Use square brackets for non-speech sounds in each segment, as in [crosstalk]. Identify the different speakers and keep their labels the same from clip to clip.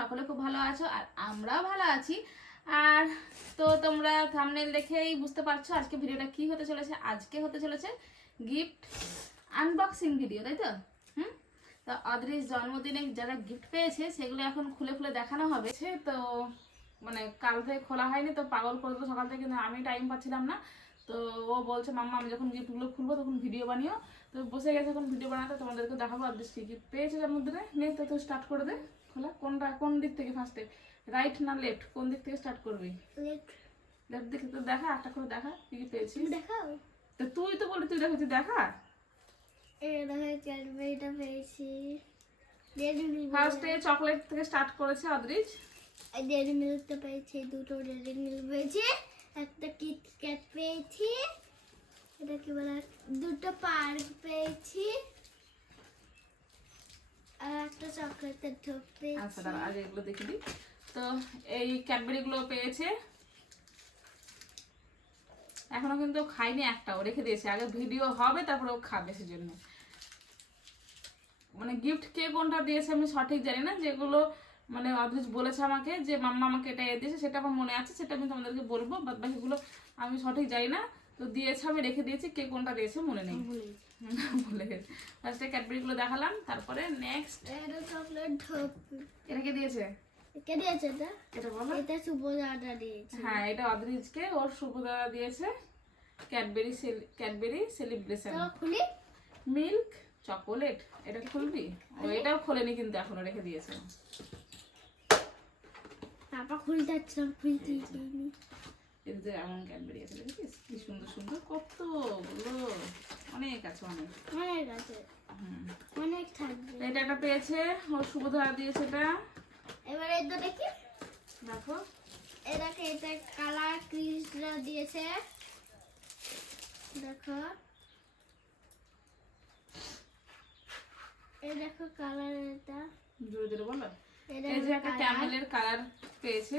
Speaker 1: সকলে খুব ভালো আছো আর আমরাও ভালো আছি। আর তো তোমরা থামনেল দেখেই বুঝতে পারছ আজকে ভিডিওটা কি হতে চলেছে। আজকে হতে চলেছে গিফট আনবক্সিং ভিডিও তাই তো? হুম? তো অদ্রিস জন্মদিনে যারা গিফট পেয়েছে, সেগুলো এখন খুলে খুলে দেখানো হবে। তো মানে কাল থেকে খোলা হয়নি, তো পাগল করে দিল সকাল থেকে, কিন্তু আমি টাইম পাচ্ছিলাম না। তো ও বলছে, মাম্মা, আমি যখন গিফটগুলো খুলবো, তখন ভিডিও বানিও। তো বসে গেছে এখন ভিডিও বানাতে। তোমাদেরকে দেখাবো আর কি গিফট পেয়েছে জন্মদিনে? নে, তো স্টার্ট করে দে। খোলা কোনটা কোন দিক থেকে ফার্স্টে রাইট না লেফট কোন দিক থেকে স্টার্ট করবি? লেফট দিকে তো দেখা একটা করে দেখা কি কি পেয়েছিস?
Speaker 2: দেখাও।
Speaker 1: তো তুই তো বলি তুই দেখো তুই দেখা?
Speaker 2: ক্যাডবেরিটা পেয়েছি।
Speaker 1: ফার্স্টে চকলেট থেকে স্টার্ট করেছে অদ্রিজ
Speaker 2: ডেয়ারি মিল্কটা পেয়েছি দুটো মিল্ক পেয়েছি একটা কিটক্যাট পেয়েছি এটা কি বলে? দুটো পার্ক পেয়েছি আর একটা চকলেটের ঢোক
Speaker 1: আচ্ছা আগে এগুলো দেখে তো এই ক্যাডবেরিগুলো পেয়েছে। এখনও কিন্তু খাইনি একটাও রেখে দিয়েছে। আগে ভিডিও হবে, তারপরে ও খাবে সেজন্য। মানে গিফট কে কোনটা দিয়েছে আমি সঠিক জানি না, যেগুলো মানে অদ্রিজ বলেছে আমাকে, যে মাম্মা আমাকে এটা দিয়েছে, সেটা আমার মনে আছে, সেটা আমি তোমাদেরকে বলব, বাদ বাকিগুলো আমি সঠিক জানি না। তো দিয়েছে আমি রেখে দিয়েছি কে কোনটা দিয়েছে মনে নেই। ভুলে গেছি। ফার্স্টে ক্যাডবেরিগুলো দেখালাম তারপরে নেক্সট
Speaker 2: এটা চকলেট
Speaker 1: এটা কে দিয়েছে?
Speaker 2: কে দিয়েছে এটা?
Speaker 1: এটা বলো।
Speaker 2: এটা শুভ দিয়েছে।
Speaker 1: হ্যাঁ এটা অদ্রিজকে ওর দিয়েছে ক্যাডবেরি ক্যাডবেরি সেলিব্রেশন
Speaker 2: খুলি।
Speaker 1: মিল্ক চকোলেট এটা খুলবি? ও এটাও খোলেনি কিন্তু এখনও রেখে দিয়েছে।
Speaker 2: পাপা খুলতে খুলতে
Speaker 1: এদিকে এমন ক্যাডবেরি আছে দেখেছিস কি সুন্দর সুন্দর কতগুলো অনেক আছে অনেক।
Speaker 2: অনেক আছে। অনেক থাকবে।
Speaker 1: এটা একটা পেয়েছে ওর দিয়েছে এটা।
Speaker 2: এবার এটা দেখি।
Speaker 1: দেখো।
Speaker 2: এটাকে এটা কালার ক্রিজরা দিয়েছে। দেখো। এই দেখো কালার এটা।
Speaker 1: জোরে জোরে বলো। এই যে একটা ক্যামেলের কালার পেয়েছে।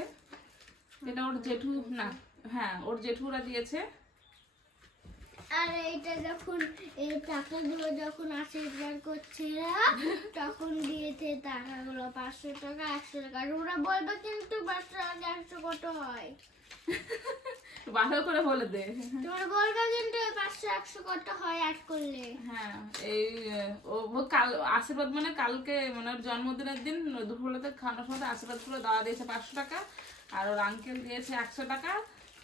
Speaker 1: এটা ওর জেঠু না হ্যাঁ ওর জেঠুরা দিয়েছে।
Speaker 2: আর এইটা যখন এই টাকাগুলো যখন আশীর্বাদ করছিল [laughs] তখন দিয়েছে টাকাগুলো পাঁচশো টাকা একশো টাকা। ওরা বলবে কিন্তু পাঁচশো টাকা একশো কত হয়? [laughs]
Speaker 1: ভালো করে বলে দে। [laughs]
Speaker 2: তোমরা বলবে কিন্তু পাঁচশো একশো কত হয় অ্যাড করলে?
Speaker 1: হ্যাঁ এই ও কাল আশীর্বাদ মানে কালকে মানে জন্মদিনের দিন দুপুরবেলাতে খাওয়ানোর সময় আশীর্বাদ করে দেওয়া দিয়েছে পাঁচশো টাকা আর ওর আঙ্কেল দিয়েছে একশো টাকা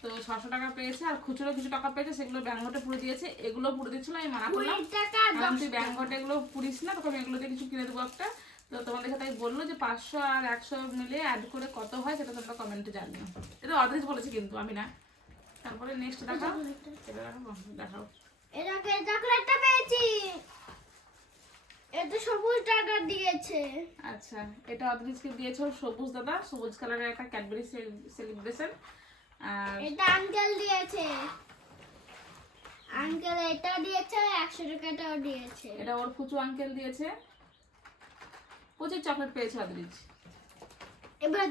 Speaker 1: তো ছশো টাকা পেয়েছে আর খুচরো কিছু টাকা পেয়েছে সেগুলো ব্যাংকটে পুরো দিয়েছে। এগুলো পুরো দিচ্ছিল আমি মানা করলাম। তুই ব্যাংকটে এগুলো পুরিস না তোকে আমি এগুলোতে কিছু কিনে দেবো একটা। তো তোমাদেরকে তাই বলল যে পাঁচশো আর একশো মিলে অ্যাড করে কত হয় সেটা তোমরা কমেন্টে জানিও। এটা বলেছে কিন্তু আমি না। তারপরে নেক্সট দেখাও। এটা দেখাবো দেখাও।
Speaker 2: এটাকে চকলেটটা পেয়েছি। এটা সবুজ টাকা দিয়েছে।
Speaker 1: আচ্ছা এটা দিয়েছে সবুজ দাদা। সবুজ কালারের একটা ক্যাডবেরি সেলিব্রেশন
Speaker 2: এটা আঙ্কেল দিয়েছে। আঙ্কেল এটা দিয়েছে একশো টাকাটাও দিয়েছে।
Speaker 1: এটা ওর ফুচু আঙ্কেল দিয়েছে। প্রচুর চকলেট পেয়েছে অদ্রিজ
Speaker 2: এবার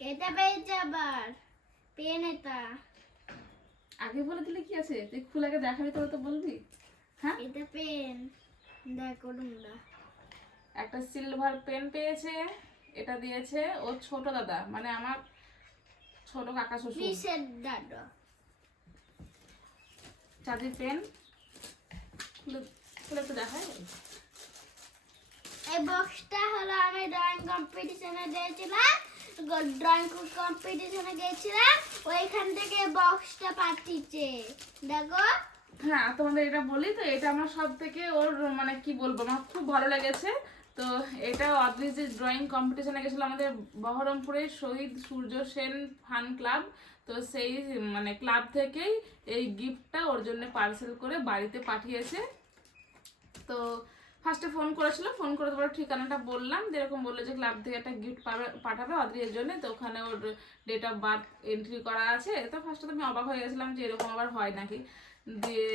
Speaker 2: এটা পেয়েছে আবার। পেন এটা
Speaker 1: আগে বলে দিলে কি আছে? তুই খুলাকে দেখাবি তবে তো বলবি। হ্যাঁ?
Speaker 2: এটা পেন। দেখো তোমরা
Speaker 1: একটা সিলভার পেন পেয়েছে। এটা দিয়েছে ওর ছোট দাদা মানে আমার ছোট কাকা শ্বশুর।
Speaker 2: দাদা।
Speaker 1: পেন। খুলে দেখায়
Speaker 2: এই বক্সটা হলো আমি ড্রয়িং কম্পিটিশনে দিয়েছিলাম ড্রয়িং কম্পিটিশনে গিয়েছিলাম ওইখান থেকে বক্সটা পাঠিয়েছে। দেখো।
Speaker 1: হ্যাঁ তোমাদের এটা বলি তো এটা আমার সব থেকে ওর মানে কি বলব আমার খুব ভালো লেগেছে। তো এটা অদ্রিজের ড্রয়িং কম্পিটিশনে গেছিল আমাদের বহরমপুরের শহীদ সূর্য সেন ফান ক্লাব তো সেই মানে ক্লাব থেকেই এই গিফটটা ওর জন্য পার্সেল করে বাড়িতে পাঠিয়েছে। তো ফার্স্টে ফোন করেছিল ফোন করে তারপরে ঠিকানাটা বললাম, যেরকম বলল যে ক্লাব থেকে একটা গিফট পাঠাবে অদ্রিজের জন্য, তো ওখানে ওর ডেট অফ বার্থ এন্ট্রি করা আছে। তো ফার্স্টে তো আমি অবাক হয়ে গেছিলাম যে এরকম আবার হয় নাকি? দিয়ে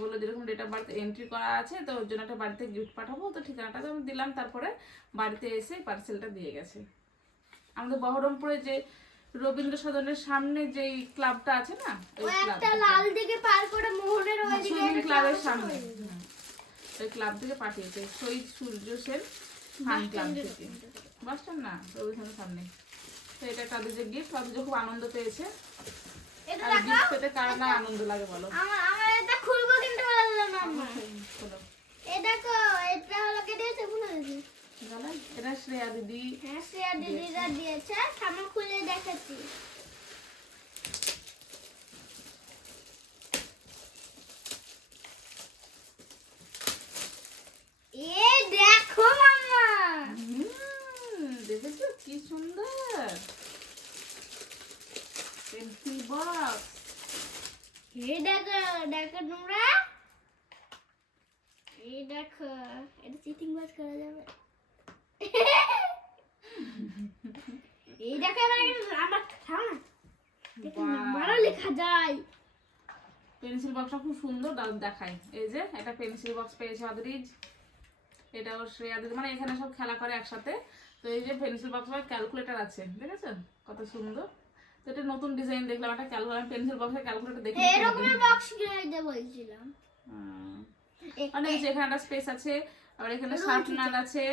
Speaker 1: বলল যেরকম ডেট অফ বার্থ এন্ট্রি করা আছে তো ওর জন্য একটা বাড়িতে গিফট পাঠাবো। তো ঠিকানাটা তো আমি দিলাম তারপরে বাড়িতে এসে পার্সেলটা দিয়ে গেছে। আমাদের বহরমপুরে যে রবীন্দ্র সদনের সামনে যেই ক্লাবটা আছে না ওই
Speaker 2: ওই
Speaker 1: ক্লাব
Speaker 2: একটা লাল দিকে পার করে মোহনের ওইদিকে
Speaker 1: ক্লাবের সামনে। ওই ক্লাব থেকে পাঠিয়েছে শহীদ সূর্য সেন ফান ক্লাব থেকে। না ওইখানে সামনে। তো এটা তাদের যে গিফট তাদের খুব আনন্দ পেয়েছে আর গিফট পেতে কার না আনন্দ লাগে বলো?
Speaker 2: আমার আমার এটা খুলবো এ দেখো এটা হলো কে দিয়েছে? খুলে দিয়েছে
Speaker 1: এটা শ্রেয়া দিদি।
Speaker 2: হ্যাঁ শ্রেয়া দিদিরা দিয়েছে। সামনে খুলে দেখাচ্ছি। এ দেখো মাম্মা
Speaker 1: দেখেছ? কি সুন্দর। পেন্সিল বক্স
Speaker 2: এই দেখো দেখো তোমরা। এই দেখো এটা চিটিং বাজ করা যাবে। এই দেখো এবার আমার খাও না। দেখো নাম্বারও লেখা যায়।
Speaker 1: পেন্সিল বক্সটা খুব সুন্দর দেখায়। এই যে একটা পেন্সিল বক্স পেয়েছে অদরিজ এটা ওর শ্রেয়া দিদি মানে এখানে সব খেলা করে একসাথে। তো এই যে পেন্সিল বক্স বা ক্যালকুলেটর আছে দেখেছ? কত সুন্দর। তো এটা নতুন ডিজাইন দেখলাম একটা ক্যালকুলেটর পেন্সিল বক্সের ক্যালকুলেটর দেখে
Speaker 2: এরকমের বক্স কিনে দিতে বলছিলাম।
Speaker 1: মানে এখানে একটা স্পেস আছে আর এখানে শার্পনার আছে।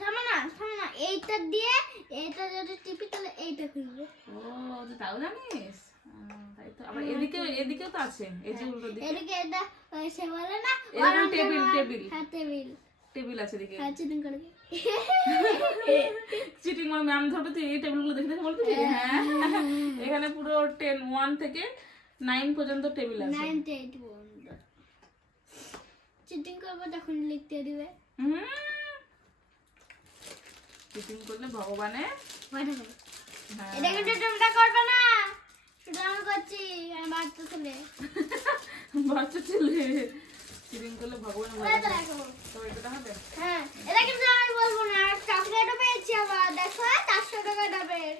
Speaker 2: থামো না থামো না এইটা দিয়ে এইটা যদি টিপি তাহলে এইটা খুলবে।
Speaker 1: ও তুই তাও জানিস? তাই তো আবার এদিকেও এদিকেও তো আছে এই যে উল্টো দিকে।
Speaker 2: এদিকে এটা সে বলে না
Speaker 1: এরকম টেবিল, টেবিল।
Speaker 2: হ্যাঁ টেবিল
Speaker 1: টেবিল আছে এদিকে।
Speaker 2: হ্যাঁ চিটিং
Speaker 1: মানে ম্যাম ধরবে তুই এই টেবিলগুলো দেখে দেখে বলতে হ্যাঁ এখানে পুরো টেন ওয়ান থেকে নাইন পর্যন্ত টেবিল আছে।
Speaker 2: এইট চিটিং করব তখন লিখতে দিবে।
Speaker 1: চিটিং করলে ভগবানে
Speaker 2: পাঠাবে
Speaker 1: হ্যাঁ।
Speaker 2: এটা কিন্তু তোমরা করবে না। শুধু আমি করছি বাচ্চা ছেলে। [laughs]
Speaker 1: বাচ্চা ছেলে। চিটিং করলে ভগবানে
Speaker 2: এটা
Speaker 1: হবে।
Speaker 2: হ্যাঁ এটা কিন্তু আমি বলব না। চকলেটও পেয়েছি আবার। দেখো চারশো টাকা ডাবের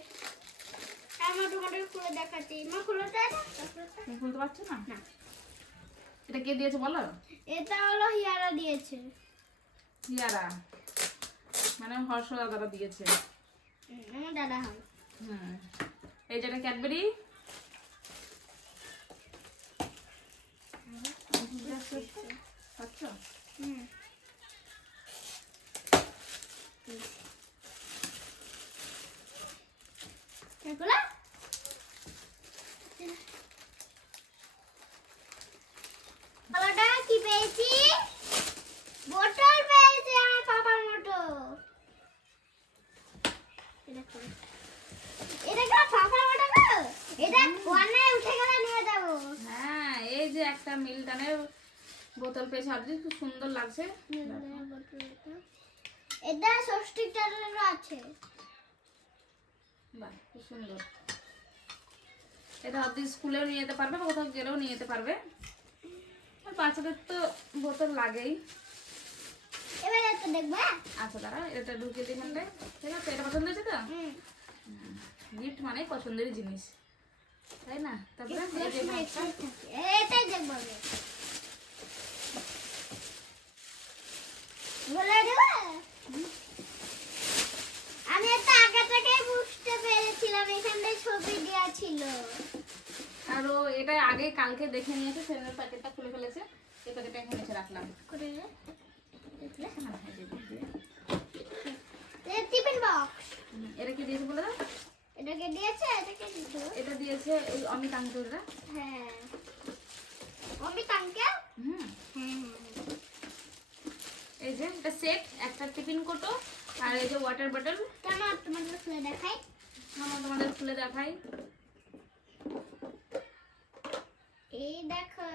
Speaker 2: আমার তোমাদের খুলে দেখাচ্ছি। মা খুলে দেয় না?
Speaker 1: খুলতে পারছ না?
Speaker 2: না।
Speaker 1: এটা কে দিয়েছে বলো?
Speaker 2: এটা হলো হিয়ারা দিয়েছে।
Speaker 1: হিয়ারা। মানে হর্ষ দাদারা দিয়েছে।
Speaker 2: আমার দাদা হয়।
Speaker 1: হুম এই যেটা ক্যাডবেরি। পাচ্ছ
Speaker 2: হুম। এগুলো আলাদা কি পেয়েছি বোতল পেয়েছি আমার পাপার মতো এটা কি? এটা কি পাপার মতো গো? এটা ওয়ানে উঠে গেলে নিয়ে যাব
Speaker 1: হ্যাঁ এই যে একটা মিল্টনের পেয়েছে আদ্রি খুব সুন্দর লাগছে।
Speaker 2: এটা ষষ্ঠী টানেরও আছে।
Speaker 1: বাহ খুব সুন্দর। এটা আদ্রি স্কুলেও নিয়ে যেতে পারবে বা কোথাও গেলেও নিয়ে যেতে পারবে। আর বাচ্চাদের তো বোতল লাগেই।
Speaker 2: এবার এটা দেখবে
Speaker 1: আচ্ছা দাঁড়া এটা ঢুকিয়ে দিই এখানটায়। ঠিক আছে এটা পছন্দ হয়েছে তো? গিফট মানে পছন্দেরই জিনিস। তাই না? তারপরে।
Speaker 2: এটাই দেখব আমি একটা আগে থেকে বুঝতে পেরেছিলাম এখানটায় ছবি দেওয়া ছিল।
Speaker 1: আর ও এটা আগে কালকে দেখে নিয়েছে সেনের প্যাকেটটা খুলে ফেলেছে। এই প্যাকেটটা এখানে এসে রাখলাম।
Speaker 2: করে টিফিন বক্স।
Speaker 1: এটা কি দিয়েছে বলে দাও
Speaker 2: এটাকে দিয়েছে? এটাকে দিয়েছে?
Speaker 1: এটা দিয়েছে এই অমিত
Speaker 2: হ্যাঁ। অমিত আঙ্কেল
Speaker 1: হুম
Speaker 2: হ্যাঁ
Speaker 1: এই যে এটা সেট একটা টিফিন কোটো আর এই যে ওয়াটার বটল
Speaker 2: কেমন তোমাদের খুলে দেখাই?
Speaker 1: আমরা তোমাদের খুলে দেখাই।
Speaker 2: এই দেখো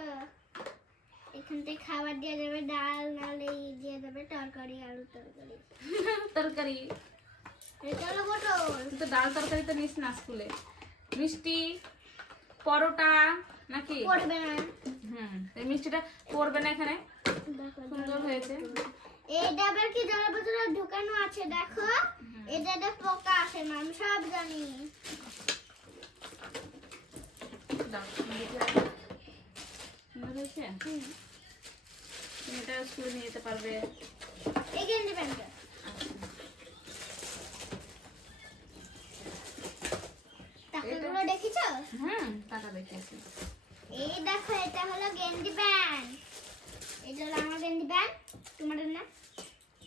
Speaker 2: এখান থেকে খাবার দেওয়া যাবে ডাল নাহলে ই দিয়ে দেবে তরকারি আলু তরকারি। [laughs]
Speaker 1: তরকারি।
Speaker 2: হলো বোতল
Speaker 1: তুই তো ডাল তরকারি তো নিস না স্কুলে। মিষ্টি পরোটা নাকি?
Speaker 2: পড়বে না।
Speaker 1: হুম মিষ্টিটা পড়বে না এখানে। সুন্দর হয়েছে।
Speaker 2: এই ডাবের কি জলের বোতলে ঢুকানো আছে? দেখো। এটাতে পোকা আসে না আমি সব জানি।
Speaker 1: সুন্দর হয়েছে? তুমি এটা স্কুলে নিয়ে যেতে পারবে।
Speaker 2: টাকাগুলো দেখেছ?
Speaker 1: হুম টাকা দেখেছি
Speaker 2: এই দেখো এটা হলো গেঞ্জি প্যান্ট। এটা হলো আমার গেঞ্জি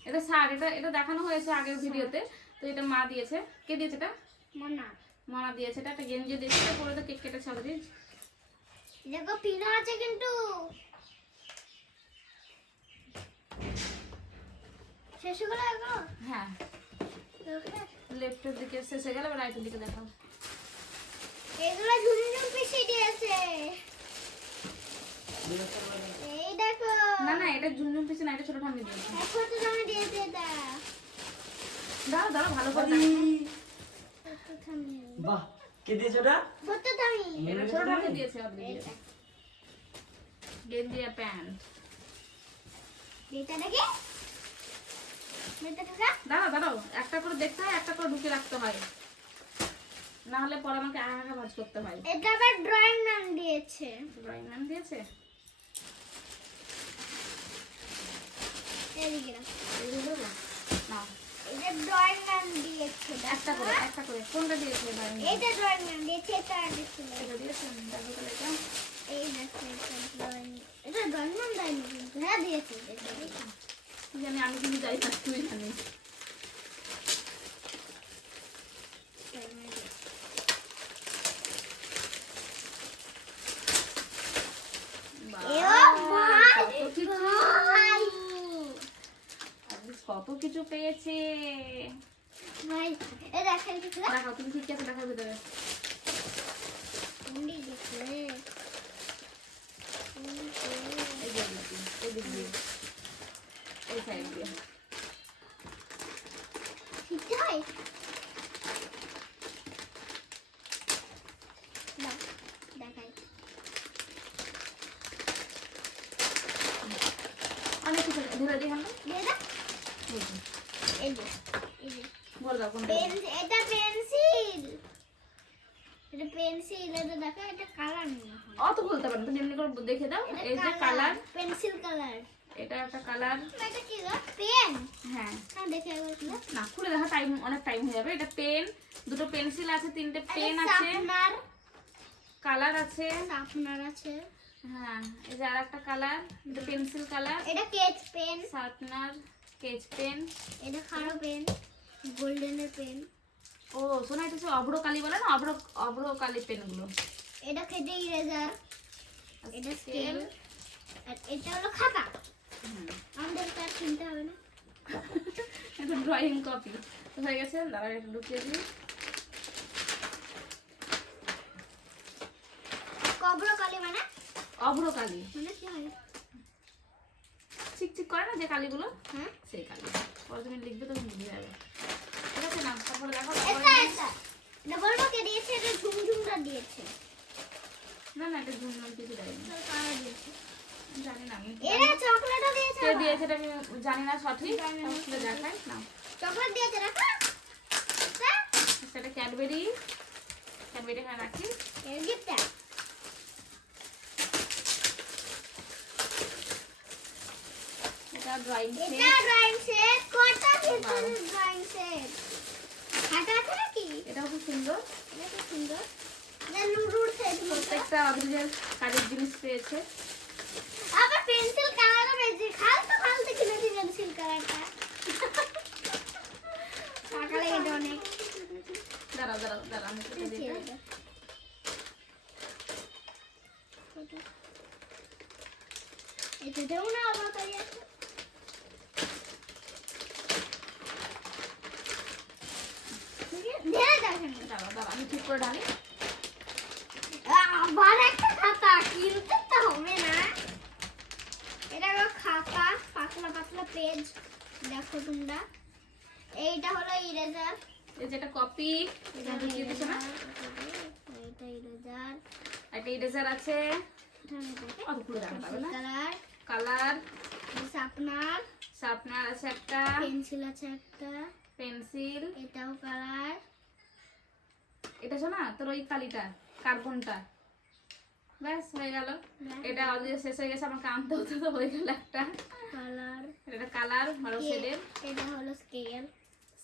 Speaker 1: এটা শার্ট এটা এটা দেখানো হয়েছে আগের ভিডিওতে তো এটা মা দিয়েছে। কে দিয়েছে এটা?
Speaker 2: মনা।
Speaker 1: মামা দিয়েছে এটা একটা গেঞ্জি দিয়েছে এটা পরে তো কেক কেটেছে অলরেডি
Speaker 2: দেখো পিনো আছে কিন্তু। শেষ গেল এগুলো
Speaker 1: হ্যাঁ।
Speaker 2: ওকে।
Speaker 1: লেফটের দিকে শেষ হয়ে গেল রাইটের দিকে দেখাও।
Speaker 2: এগুলো ঝুনঝুন পিছিয়ে দিয়েছে। দেখো।
Speaker 1: না না এটা ঝুনঝুন পিছনে না এটা ছোট ঠাম্মি
Speaker 2: এখন তো তুমি দিয়েছে এটা
Speaker 1: দাঁড়া দাঁড়া ভালো করে
Speaker 3: বাহ কে দিয়েছে ওটা?
Speaker 2: ছোট্ট থামি
Speaker 1: এটা ছোট ঠাম্মি দিয়েছে। গেঞ্জি আর প্যান্ট।
Speaker 2: এটা দেখি? এটা ঢোকা
Speaker 1: দাঁড়াও দাঁড়াও একটা করে দেখতে হয় একটা করে ঢুকে রাখতে হয়। না হলে পরে আমাকে আঁকা ভাজ করতে হয়।
Speaker 2: এটা আবার ড্রয়িং ম্যাম দিয়েছে।
Speaker 1: ড্রয়িং ম্যাম দিয়েছে? দেবো? নাও
Speaker 2: এটা ড্রয়িং ম্যাম দিয়েছে
Speaker 1: একটা করে একটা করে কোনটা দিয়েছে ড্রয়িং
Speaker 2: এটা ড্রয়িং ম্যাম দিয়েছে এটা দিয়েছিল
Speaker 1: এটা দিয়েছে দেখো তাহলে এটা
Speaker 2: এই দেখো দিয়েছে দিয়েছে।
Speaker 1: না
Speaker 2: ম্যাম দিয়েছে।
Speaker 1: বাহ,
Speaker 2: এ ও ভাই,
Speaker 1: কত কিছু
Speaker 2: ভাই।
Speaker 1: আজকে কত কিছু পেয়েছে
Speaker 2: ভাই, এ দেখেন কিছু?
Speaker 1: দেখাও তুমি ঠিক আছে দেখাও ভিতরে
Speaker 2: হিন্দি দিছে।
Speaker 1: এই যে এই দিয়ে এই সাইড দিয়ে
Speaker 2: ঠিক হয়? দাও, দেখাই।
Speaker 1: অনেক কিছু ধরে দিয়ে হলো
Speaker 2: দিয়ে দাও। এই যে, এই যে।
Speaker 1: বল দাও কোনটা
Speaker 2: পেন- এটা পেন্সিল। এটা পেন্সিল এটা দেখো এটা কালার
Speaker 1: অত বলতে পারো তুমি এমনি করে দেখে দাও এই যে কালার
Speaker 2: পেন্সিল কালার।
Speaker 1: এটা একটা কালার।
Speaker 2: এটা কি গো? পেন?
Speaker 1: হ্যাঁ।
Speaker 2: হ্যাঁ দেখে
Speaker 1: না খুলে দেখা টাইম অনেক টাইম হয়ে যাবে। এটা পেন দুটো পেন্সিল আছে তিনটে পেন আছে।
Speaker 2: শার্পনার
Speaker 1: কালার আছে।
Speaker 2: শার্পনার আছে।
Speaker 1: হ্যাঁ এই যে আর একটা কালার এটা পেন্সিল কালার।
Speaker 2: এটা sketch pen.
Speaker 1: Sharpener sketch pen.
Speaker 2: এটা খাড়ো পেন। গোল্ডেনের পেন
Speaker 1: ও শোনা এটা অভ্র কালি বলে না? অভ্র অভ্র কালি পেনগুলো
Speaker 2: এটা খেটে ইরেজার। এটা স্কেল আর এটা হলো খাতা। আমাদের তার কিনতে হবে না।
Speaker 1: এটা ড্রয়িং কপি হয়ে গেছে? দাঁড়া এটা ঢুকিয়ে দিই।
Speaker 2: কবর কালি মানে?
Speaker 1: অভ্র কালি।
Speaker 2: মানে কি হয়?
Speaker 1: চিকচিক করে না যে কালিগুলো?
Speaker 2: হ্যাঁ?
Speaker 1: সেই কালি। পরে তুমি লিখবে তখন বুঝে যাবে। ঠিক আছে না তারপরে দেখো
Speaker 2: এটা এটা। এটা বলব কে দিয়েছে? এটা ঝুমঝুমটা দিয়েছে।
Speaker 1: না না এটা ঝুমঝুম কিছু দেয়নি।
Speaker 2: কারা দিয়েছে?
Speaker 1: জানি না আমি
Speaker 2: এরা চকলেটও দিয়েছে
Speaker 1: কে দিয়েছে এটা আমি জানি না সঠিক খুলে দেখাই না।
Speaker 2: চকলেট দিয়েছে রাখা।
Speaker 1: সেটা ক্যাডবেরি। ক্যাডবেরি এখানে রাখি।
Speaker 2: এর
Speaker 1: এটা ড্রয়িং
Speaker 2: এটা ড্রয়িং সেট কটা ভিতরে ড্রয়িং সেট খাতা আছে নাকি?
Speaker 1: এটাও খুব সুন্দর।
Speaker 2: এটা খুব সুন্দর। এটা নুডুল সেট
Speaker 1: প্রত্যেকটা অদ্রিজের কাজের জিনিস পেয়েছে।
Speaker 2: আবার পেন্সিল কালারও পেয়েছে। খালতো খালতো কিনেছি পেন্সিল কালারটা টাকা লেগেছে অনেক
Speaker 1: দাঁড়াও দাঁড়াও দাঁড়াও আমি কেটে দিই এটা।
Speaker 2: এটাতেও না আবার কালি আছে। দেখেন
Speaker 1: দাঁড়াও দাঁড়াও আমি ঠিক করে ঢালি
Speaker 2: আবার একটা খাতা কিনতে তো হবে না এটা হলো খাতা পাতলা পাতলা পেজ দেখো তোমরা এইটা হলো ইরেজার
Speaker 1: এই কপি এটা ঢুকিয়ে দিছো না
Speaker 2: এইটা ইরেজার
Speaker 1: একটা ইরেজার আছে পাবে না
Speaker 2: কালার
Speaker 1: কালার
Speaker 2: শার্পনার
Speaker 1: শার্পনার আছে একটা
Speaker 2: পেন্সিল আছে একটা
Speaker 1: পেন্সিল
Speaker 2: এটাও কালার
Speaker 1: এটা শোনা? তোর ওই কালিটা কার্বনটা। ব্যাস হয়ে গেল। এটা অলরেডি শেষ হয়ে গেছে হতে তো হয়ে গেল একটা।
Speaker 2: কালার
Speaker 1: এটা কালার ভালো শেডের
Speaker 2: এটা হলো স্কেল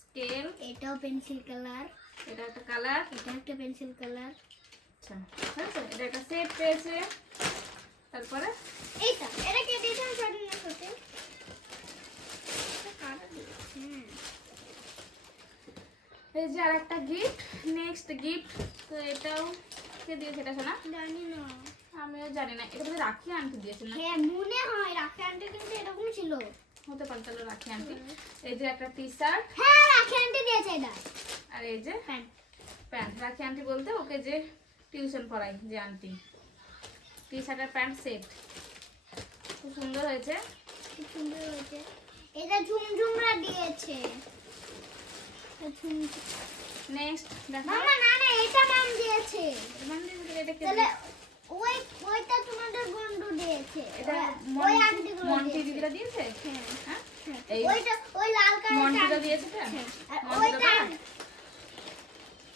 Speaker 1: স্কেল
Speaker 2: এটাও পেন্সিল কালার
Speaker 1: এটা একটা কালার
Speaker 2: এটা একটা পেন্সিল কালার
Speaker 1: আচ্ছা এটা একটা সেট পেয়েছে। তারপরে?
Speaker 2: এইটা এটা কে জানি না সত্যি। কাটা দিয়েছে হ্যাঁ।
Speaker 1: এই যে আর একটা গিফট নেক্সট গিফট তো এটাও কে দিয়েছে? এটা শোনা?
Speaker 2: জানি না।
Speaker 1: আমিও জানি না। এটা বোধহয় রাখি আনতে দিয়েছে না?
Speaker 2: হ্যাঁ মনে হয় রাখি আন্টি কিন্তু এরকম ছিল।
Speaker 1: হতে পারে তাহলে রাখি আনটি এই যে একটা টি শার্ট
Speaker 2: হ্যাঁ রাখি আন্টি দিয়েছে এটা।
Speaker 1: আর এই যে
Speaker 2: প্যান্ট।
Speaker 1: প্যান্ট। রাখি আন্টি বলতে ওকে যে টিউশন পড়াই যে আন্টি টি শার্ট আর প্যান্ট সেট খুব সুন্দর হয়েছে।
Speaker 2: খুব সুন্দর হয়েছে। এটা ঝুমঝুমরা দিয়েছে।
Speaker 1: নেক্সট দেখো।
Speaker 2: মামা না না এটা মাম দিয়েছে।
Speaker 1: মানে এটা কি
Speaker 2: তাহলে
Speaker 1: দিয়েছে?
Speaker 2: ওই ওইটা তোমাদের বন্ধু দিয়েছে।
Speaker 1: এটা
Speaker 2: ওই- আন্টি গুলো
Speaker 1: মন্টি দিদিরা দিয়েছে?
Speaker 2: হ্যাঁ
Speaker 1: হ্যাঁ?
Speaker 2: হ্যাঁ। ওইটা ওই লাল
Speaker 1: মন্টিটা
Speaker 2: কালার
Speaker 1: দিয়েছে
Speaker 2: হ্যাঁ। ওইটা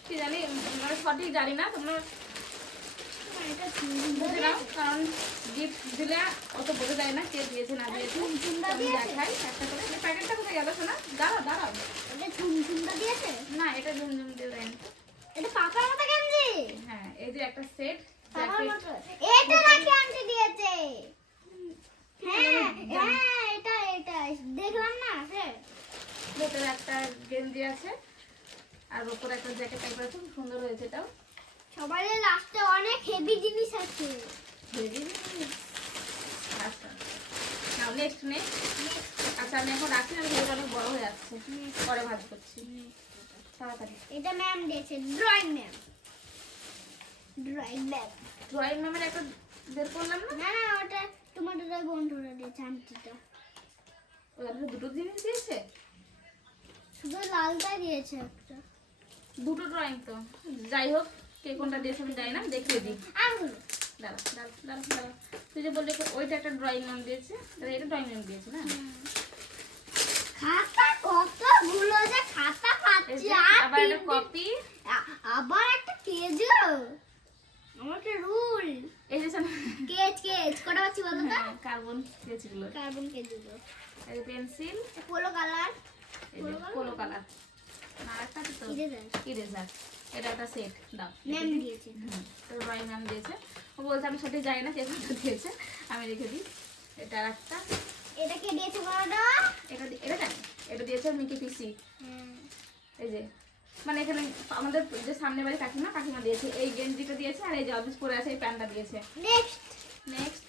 Speaker 1: কি জানি আমরা সঠিক জানি না তোমরা
Speaker 2: এটা
Speaker 1: বুঝে কারণ গিফট দিলে অত বোঝা যায় না কে দিয়েছে না একটা করে প্যাকেটটা শোনা
Speaker 2: দিয়েছে
Speaker 1: না এটা
Speaker 2: মতো গেঞ্জি
Speaker 1: হ্যাঁ। এই যে একটা সেট
Speaker 2: দিয়েছে হ্যাঁ
Speaker 1: একটা গেঞ্জি আছে, আর উপরে একটা জ্যাকেট টাইপের খুব সুন্দর হয়েছে এটাও।
Speaker 2: সবার লাস্টে অনেক হেভি জিনিস আছে।
Speaker 1: হেভি আচ্ছা। নাও নেক্সট নেক্সট আচ্ছা আমি এখন রাখি ভিডিওটা অনেক বড় হয়ে যাচ্ছে পরে ভাজ করছি। তাড়াতাড়ি।
Speaker 2: এটা ম্যাম দিয়েছে drawing ma'am drawing ma'am
Speaker 1: drawing ম্যামের একটা বের করলাম না?
Speaker 2: না না ওটা তোমাদের ওই বন্ধুরা দিয়েছে আন্টিটা।
Speaker 1: ওরা দুটো জিনিস দিয়েছে?
Speaker 2: শুধু লালটা দিয়েছে একটা।
Speaker 1: দুটো ড্রয়িং তো। যাই হোক কে কোনটা দিয়েছে আমি জানি না দেখিয়ে দিই। দাঁড়া দাঁড়া দাঁড়া দাঁড়া। তুই যে বললি ওইটা একটা ড্রয়িং ম্যাম দিয়েছে এটা ড্রয়িং ম্যাম দিয়েছে না?
Speaker 2: খাতা কতগুলো যে খাতা পাচ্ছি আর
Speaker 1: আবার একটা কপি
Speaker 2: আবার একটা কেজও আমার একটা রুল।
Speaker 1: এই যে
Speaker 2: কেজ কেজ কটা পাচ্ছি বলো তো?
Speaker 1: কার্বন স্কেচগুলো
Speaker 2: কার্বন কেজগুলো।
Speaker 1: এই pencil
Speaker 2: polo colour
Speaker 1: polo colour না একটা তো।
Speaker 2: ইরেজার
Speaker 1: ইরেজার এটা একটা সেট দাও।
Speaker 2: ম্যাম দিয়েছে।
Speaker 1: হুম তো ম্যাম দিয়েছে। ও বলছে আমি সঠিক জানি না কোনটা দিয়েছে আমি রেখে দিই। এটা একটা।
Speaker 2: এটা কে দিয়েছে বড়টা
Speaker 1: এটা এটা জানি। এটা দিয়েছে মিকি পিসি এই যে মানে এখানে আমাদের যে সামনে বাড়ি কাকিমা কাকিমা দিয়েছে। এই গেঞ্জিটা দিয়েছে আর এই যে অফিস পরে আছে এই প্যান্টটা দিয়েছে।
Speaker 2: নেক্সট
Speaker 1: নেক্সট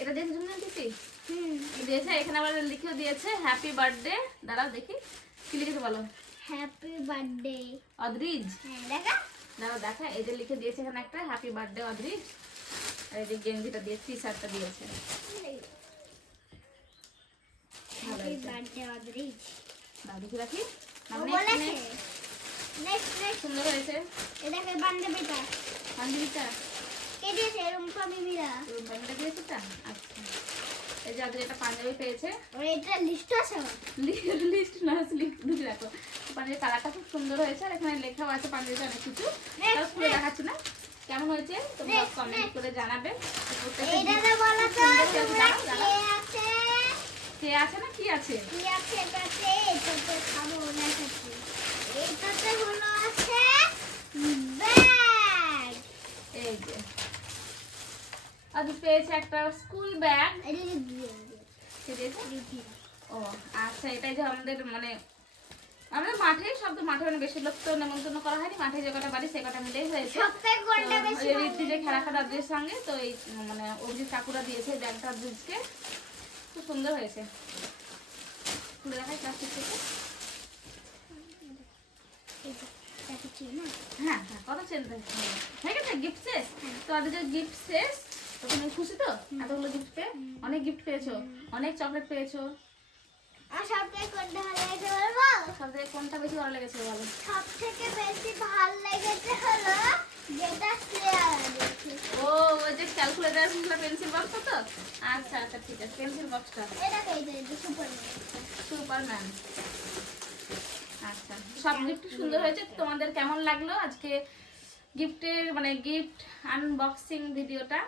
Speaker 1: এটা দিয়েছে তুমি পিসি দিয়েছে এখানে আবার লিখেও দিয়েছে হ্যাপি বার্থডে দাঁড়াও দেখি কি লিখেছে বলো?
Speaker 2: Happy birthday
Speaker 1: Adrij.
Speaker 2: হ্যাঁ দেখা।
Speaker 1: দাঁড়াও দেখা এই যে লিখে দিয়েছে এখানে একটা হ্যাপি বার্থডে অদ্রিজ. আর এই যে গেঞ্জিটা দিয়ে টি শার্টটা দিয়েছে
Speaker 2: হ্যাপি
Speaker 1: হয়েছে।
Speaker 2: বার্থডে অদ্রিজ।
Speaker 1: দাও দেখি রাখি।
Speaker 2: নেক্সট নেক্সট
Speaker 1: সুন্দর হয়েছে।
Speaker 2: এটাকে বান্ধবীটা।
Speaker 1: বান্ধবীটা?
Speaker 2: কে দিয়েছে? রুম্পা বিবিরা
Speaker 1: বান্ধবীটা দিয়েছে তা? আচ্ছা। এই যে আজকে একটা পাঞ্জাবি পেয়েছে।
Speaker 2: এটা লিস্ট আছে।
Speaker 1: লিস্ট না স্লিপ দুটো রাখো কালারটা খুব সুন্দর হয়েছে আর এখানে লেখাও আছে পাঞ্জাবিতে অনেক কিছু। খুলে দেখাচ্ছি না। কেমন হয়েছে? তোমরা কমেন্ট করে জানাবে। প্রত্যেকটা।
Speaker 2: কে আছে?
Speaker 1: কে আছে না কি আছে?
Speaker 2: কি আছে এটাতে এটাতে খাব না খাচ্ছি এটাতে হলো আছে ব্যাগ
Speaker 1: এই যে পেয়েছে একটা স্কুল ব্যাগ। ও আচ্ছা এটাই যে আমাদের মানে আমাদের মাঠে সব তো মাঠে মানে বেশি লোক তো নেমন্তন্ন করা হয়নি। মাঠে যে কটা বাড়ি সে কটা মিলেই হয়েছে। ঋদ্ধি যে খেলা? খেলা ওদের সঙ্গে তো এই মানে অভিজিৎ কাকুরা দিয়েছে ব্যাগটা অভিজিৎকে খুব সুন্দর হয়েছে। খুলে দেখাই প্লাস্টিক থেকে। হ্যাঁ হ্যাঁ কত চিন্তা হয়ে গেছে গিফট শেষ তো ওদের যে গিফট শেষ তো তুমি খুশি তো? এতগুলো গিফট পেয়ে? অনেক গিফট পেয়েছ? অনেক চকলেট পেয়েছ?
Speaker 2: আর সবথেকে কোনটা ভালো লেগেছে বলব?
Speaker 1: কোনটা বেশি ভালো লেগেছে বলো?
Speaker 2: সব থেকে বেশি ভালো লেগেছে হলো যেটা শ্রেয়া দিয়েছে।
Speaker 1: ও ওই যে ক্যালকুলেটার পেন্সিল তো? আচ্ছা আচ্ছা ঠিক আছে পেন্সিল বক্সটা
Speaker 2: এটা
Speaker 1: সুপারম্যান আচ্ছা সব গিফট সুন্দর হয়েছে। তোমাদের কেমন লাগল আজকে গিফটের মানে গিফট আনবক্সিং ভিডিওটা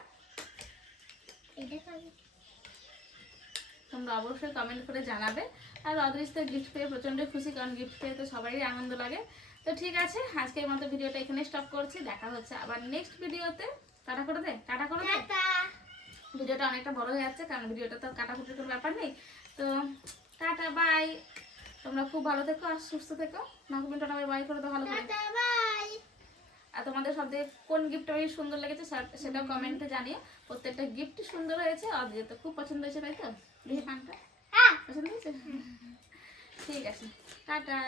Speaker 1: তোমরা অবশ্যই কমেন্ট করে জানাবে। আর অদৃশ্য গিফট পেয়ে প্রচণ্ড খুশি কারণ গিফট পেয়ে তো সবারই আনন্দ লাগে। তো ঠিক আছে আজকের মতো ভিডিওটা এখানে স্টপ করছি। দেখা হচ্ছে আবার নেক্সট ভিডিওতে। টাটা করে দে টাটা করে দে। ভিডিওটা অনেকটা বড় হয়ে যাচ্ছে কারণ ভিডিওটা তো কাটাকুটির কোনো ব্যাপার নেই। তো টাটা বাই তোমরা খুব ভালো থেকো আর সুস্থ থেকো। নাকুমিনটা বাই করে তো ভালো করে।
Speaker 2: বাই
Speaker 1: আর তোমাদের সব থেকে কোন গিফট আমি সুন্দর লেগেছে সেটা সেটাও কমেন্টে জানিও। প্রত্যেকটা গিফট সুন্দর হয়েছে আর তো খুব পছন্দ হয়েছে তাই তো? দেখি পানটা
Speaker 2: হ্যাঁ।
Speaker 1: পছন্দ হয়েছে? ঠিক আছে। টাটা।